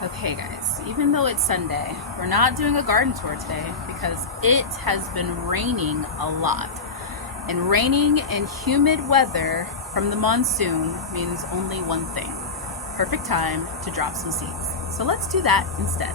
Okay guys, even though it's Sunday, we're not doing a garden tour today because it has been raining a lot. And raining and humid weather from the monsoon means only one thing. Perfect time to drop some seeds. So let's do that instead.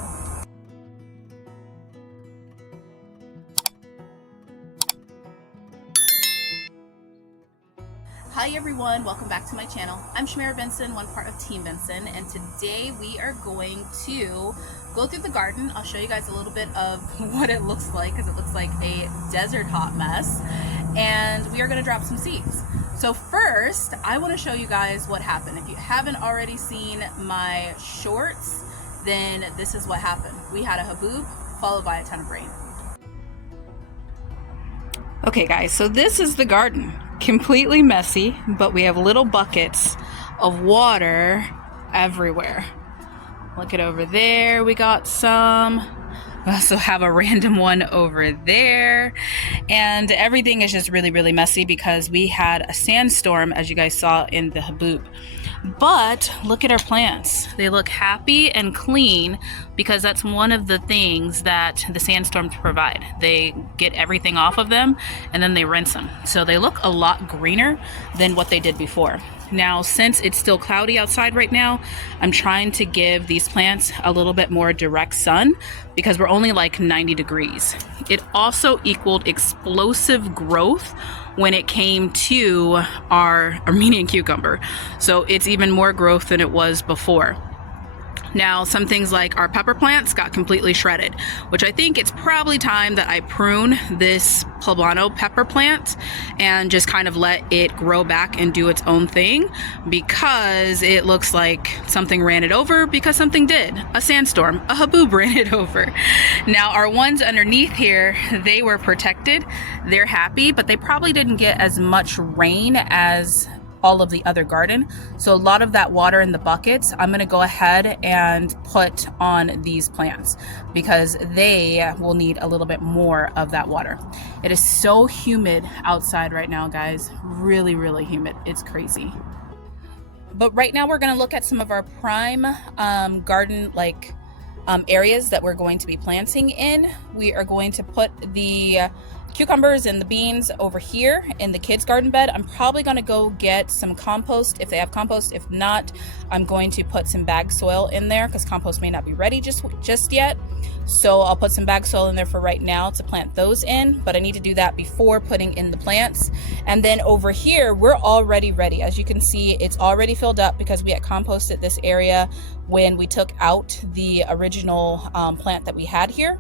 Hi everyone, welcome back to my channel. I'm Shamira Benson, one part of Team Benson, and today we are going to go through the garden. I'll show you guys a little bit of what it looks like because it looks like a desert hot mess, and we are going to drop some seeds. So first, I want to show you guys what happened. If you haven't already seen my shorts, then this is what happened. We had a haboob followed by a ton of rain. Okay guys, so this is the garden. Completely messy, but we have little buckets of water everywhere. Look at over there, we got some. We also have a random one over there. And everything is just really messy because we had a sandstorm, as you guys saw in the haboob. But look at our plants. They look happy and clean because that's one of the things that the sandstorms provide. They get everything off of them and then they rinse them. So they look a lot greener than what they did before. Now, since it's still cloudy outside right now, I'm trying to give these plants a little bit more direct sun because we're only like 90 degrees. It also equaled explosive growth when it came to our Armenian cucumber. So it's even more growth than it was before. Now, some things like our pepper plants got completely shredded, which I think it's probably time that I prune this poblano pepper plant and just kind of let it grow back and do its own thing because it looks like something ran it over because something did. A sandstorm, a haboob ran it over. Now, our ones underneath here, they were protected. They're happy, but they probably didn't get as much rain as all of the other garden. So a lot of that water in the buckets, I'm gonna go ahead and put on these plants because they will need a little bit more of that water. It is so humid outside right now, guys. Really humid. It's crazy. But right now we're gonna look at some of our prime garden areas that we're going to be planting in. We are going to put the cucumbers and the beans over here in the kids' garden bed. I'm probably going to go get some compost if they have compost. If not, I'm going to put some bag soil in there because compost may not be ready just yet. So I'll put some bag soil in there for right now to plant those in, but I need to do that before putting in the plants. And then over here, we're already ready. As you can see, it's already filled up because we had composted this area when we took out the original plant that we had here.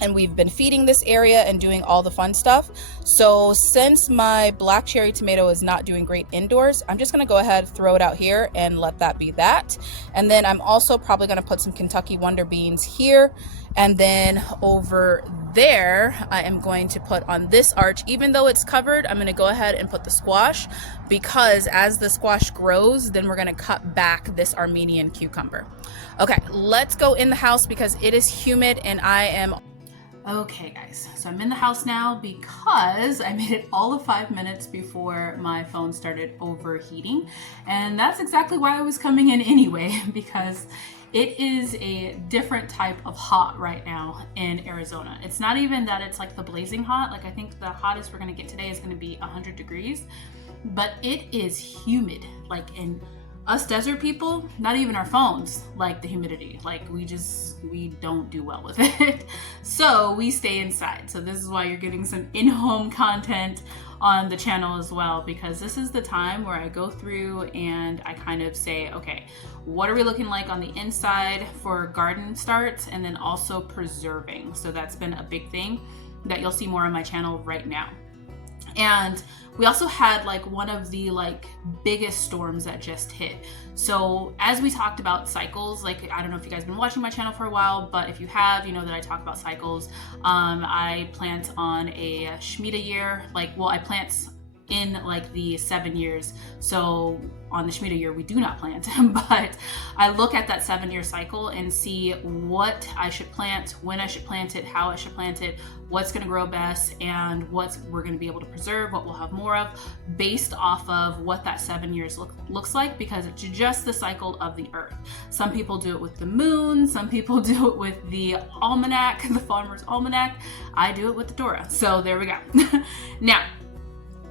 And we've been feeding this area and doing all the fun stuff. So since my black cherry tomato is not doing great indoors, I'm just gonna go ahead, throw it out here and let that be that. And then I'm also probably gonna put some Kentucky Wonder beans here. And then over there, I am going to put on this arch, even though it's covered, I'm gonna go ahead and put the squash because as the squash grows, then we're gonna cut back this Armenian cucumber. Okay, let's go in the house because it is humid and I am okay guys, so I'm in the house now because I made it all of 5 minutes before my phone started overheating, and that's exactly why I was coming in anyway because it is a different type of hot right now in Arizona. It's not even that it's like the blazing hot. Like I think the hottest we're gonna get today is gonna be 100 degrees, but it is humid. Like in us desert people, not even our phones like the humidity. Like we don't do well with it. So we stay inside. So this is why you're getting some in-home content on the channel as well, because this is the time where I go through and I kind of say, okay, what are we looking like on the inside for garden starts and then also preserving. So that's been a big thing that you'll see more on my channel right now. And we also had like one of the biggest storms that just hit. So as we talked about cycles, like I don't know if you guys have been watching my channel for a while, but if you have, you know that I talk about cycles. I plant on a Shemitah year, I plant in like the 7 years. So on the Shemitah year, we do not plant, but I look at that 7-year cycle and see what I should plant, when I should plant it, how I should plant it, what's going to grow best, and what we're going to be able to preserve, what we'll have more of, based off of what that 7 years looks like, because it's just the cycle of the earth. Some people do it with the moon, some people do it with the almanac, the farmer's almanac. I do it with the Torah. So there we go. Now,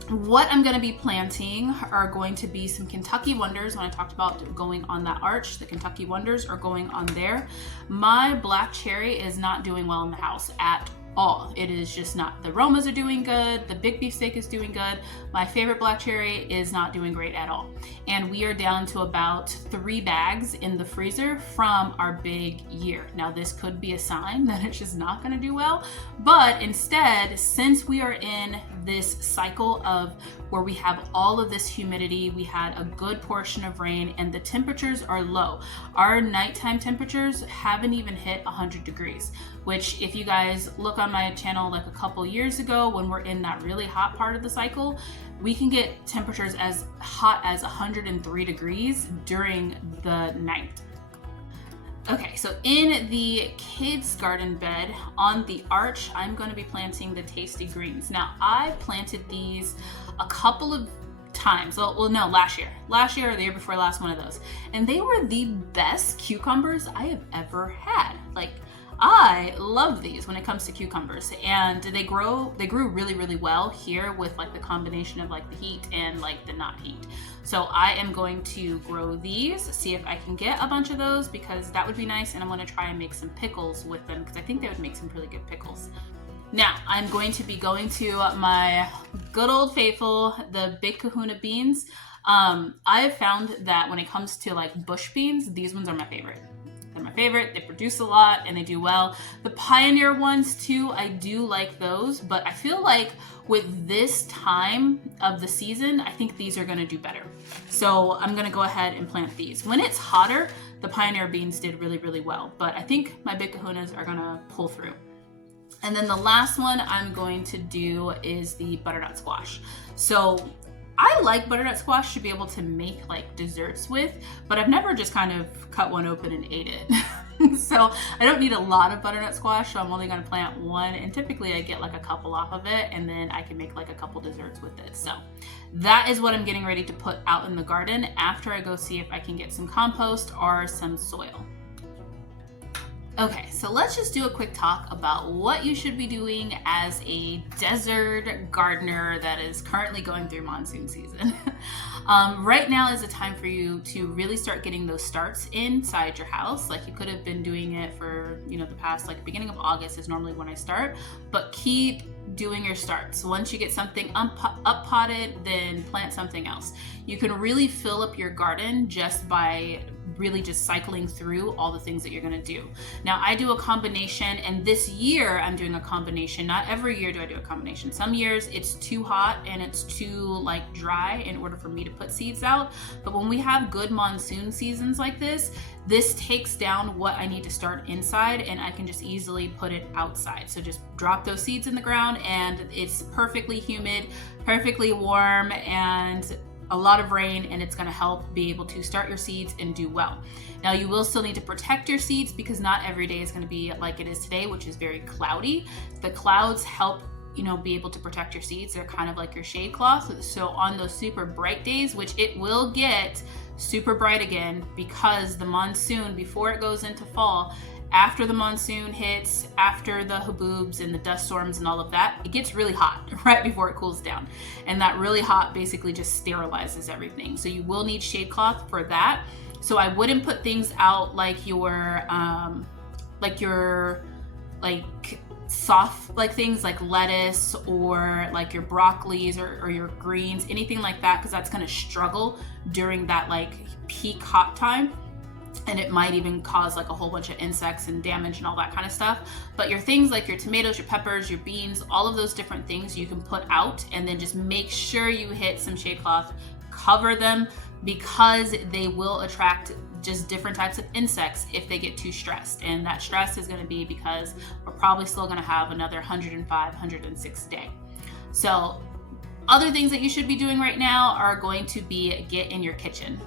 what I'm going to be planting are going to be some Kentucky Wonders. When I talked about going on that arch, the Kentucky Wonders are going on there. My black cherry is not doing well in the house at all. It is just not. The aromas are doing good. The big beefsteak is doing good. My favorite black cherry is not doing great at all. And we are down to about 3 bags in the freezer from our big year. Now, this could be a sign that it's just not going to do well. But instead, since we are in this cycle of where we have all of this humidity, we had a good portion of rain, and the temperatures are low. Our nighttime temperatures haven't even hit 100 degrees, which if you guys look on my channel like a couple years ago, when we're in that really hot part of the cycle, we can get temperatures as hot as 103 degrees during the night. Okay, so in the kids' garden bed on the arch, I'm going to be planting the tasty greens. Now, I planted these a couple of times. Well, no, last year or the year before last, one of those. And they were the best cucumbers I have ever had. Like, I love these when it comes to cucumbers, and they grew really, really well here with like the combination of like the heat and like the not heat. So I am going to grow these, see if I can get a bunch of those, because that would be nice. And I'm going to try and make some pickles with them, because I think they would make some really good pickles. Now, I'm going to be going to my good old faithful, the Big Kahuna beans. I have found that when it comes to like bush beans, these ones are my favorite. They're my favorite. They produce a lot and they do well. The Pioneer ones too, I do like those, but I feel like with this time of the season, I think these are going to do better. So I'm going to go ahead and plant these. When it's hotter, the Pioneer beans did really, really well, but I think my Big Kahunas are going to pull through. And then the last one I'm going to do is the butternut squash. So I like butternut squash to be able to make like desserts with, but I've never just kind of cut one open and ate it. So I don't need a lot of butternut squash, so I'm only going to plant one, and typically I get like a couple off of it, and then I can make like a couple desserts with it. So that is what I'm getting ready to put out in the garden after I go see if I can get some compost or some soil. Okay, so let's just do a quick talk about what you should be doing as a desert gardener that is currently going through monsoon season. Right now is a time for you to really start getting those starts inside your house. Like you could have been doing it for, the past, like beginning of August is normally when I start, but keep doing your starts. Once you get something up potted, then plant something else. You can really fill up your garden just by really just cycling through all the things that you're going to do. Now, I do a combination, and this year I'm doing a combination. Not every year do I do a combination. Some years it's too hot and it's too like dry in order for me to put seeds out. But when we have good monsoon seasons like this takes down what I need to start inside, and I can just easily put it outside. So just drop those seeds in the ground, and it's perfectly humid, perfectly warm, and a lot of rain, and it's going to help be able to start your seeds and do well. Now, you will still need to protect your seeds because not every day is going to be like it is today, which is very cloudy. The clouds help be able to protect your seeds. They're kind of like your shade cloth. So on those super bright days, which it will get super bright again because the monsoon, before it goes into fall, after the monsoon hits, after the haboobs and the dust storms and all of that, it gets really hot right before it cools down. And that really hot basically just sterilizes everything. So you will need shade cloth for that. So I wouldn't put things out like your soft like things like lettuce or like your broccolis or your greens, anything like that, because that's going to struggle during that like peak hot time. And it might even cause like a whole bunch of insects and damage and all that kind of stuff. But your things like your tomatoes, your peppers, your beans, all of those different things you can put out, and then just make sure you hit some shade cloth, cover them, because they will attract just different types of insects if they get too stressed. And that stress is going to be because we're probably still going to have another 105, 106 day. So Other things that you should be doing right now are going to be get in your kitchen.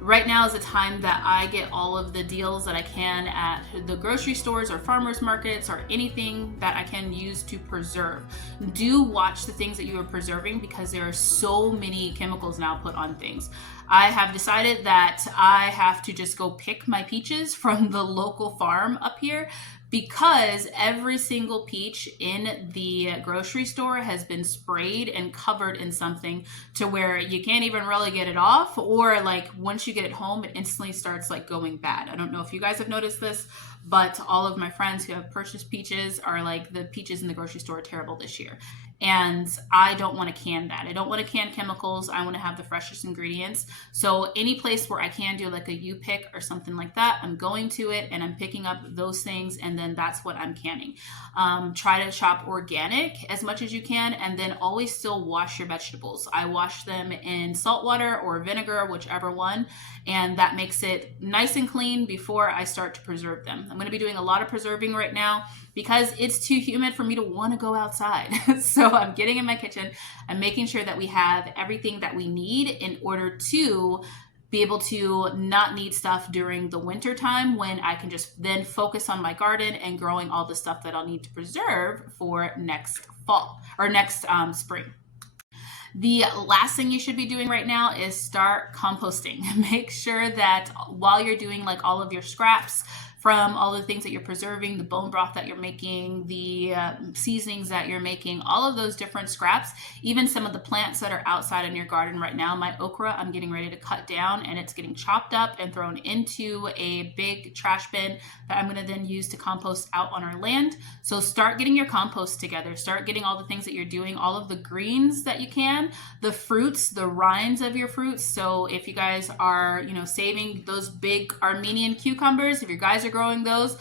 Right now is the time that I get all of the deals that I can at the grocery stores or farmers markets or anything that I can use to preserve. Do watch the things that you are preserving because there are so many chemicals now put on things. I have decided that I have to just go pick my peaches from the local farm up here because every single peach in the grocery store has been sprayed and covered in something to where you can't even really get it off, or like once you get it home it instantly starts like going bad. I don't know if you guys have noticed this, but all of my friends who have purchased peaches are like, the peaches in the grocery store are terrible this year. And I don't want to can that. I don't want to can chemicals. I want to have the freshest ingredients. So any place where I can do like a U-pick or something like that, I'm going to it and I'm picking up those things, and then that's what I'm canning. Try to shop organic as much as you can, and then always still wash your vegetables. I wash them in salt water or vinegar, whichever one, and that makes it nice and clean before I start to preserve them. I'm going to be doing a lot of preserving right now because it's too humid for me to want to go outside. So I'm getting in my kitchen. I'm making sure that we have everything that we need in order to be able to not need stuff during the winter time, when I can just then focus on my garden and growing all the stuff that I'll need to preserve for next fall or next spring. The last thing you should be doing right now is start composting. Make sure that while you're doing like all of your scraps from all the things that you're preserving, the bone broth that you're making, the seasonings that you're making, all of those different scraps, even some of the plants that are outside in your garden right now. My okra, I'm getting ready to cut down and it's getting chopped up and thrown into a big trash bin that I'm going to then use to compost out on our land. So start getting your compost together. Start getting all the things that you're doing, all of the greens that you can, the fruits, the rinds of your fruits. So if you guys are, saving those big Armenian cucumbers, if you guys are growing those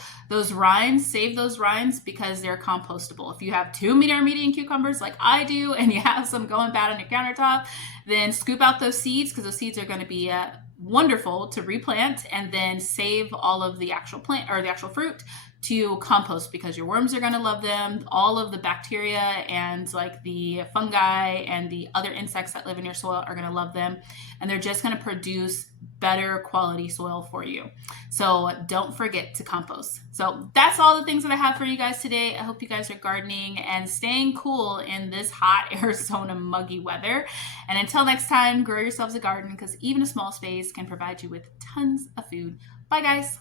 rinds, save those rinds because they're compostable. If you have too many Armenian cucumbers like I do and you have some going bad on your countertop, then scoop out those seeds because those seeds are going to be wonderful to replant, and then save all of the actual plant or the actual fruit to compost because your worms are going to love them. All of the bacteria and like the fungi and the other insects that live in your soil are going to love them, and they're just going to produce better quality soil for you. So don't forget to compost. So that's all the things that I have for you guys today. I hope you guys are gardening and staying cool in this hot Arizona muggy weather. And until next time, grow yourselves a garden because even a small space can provide you with tons of food. Bye guys.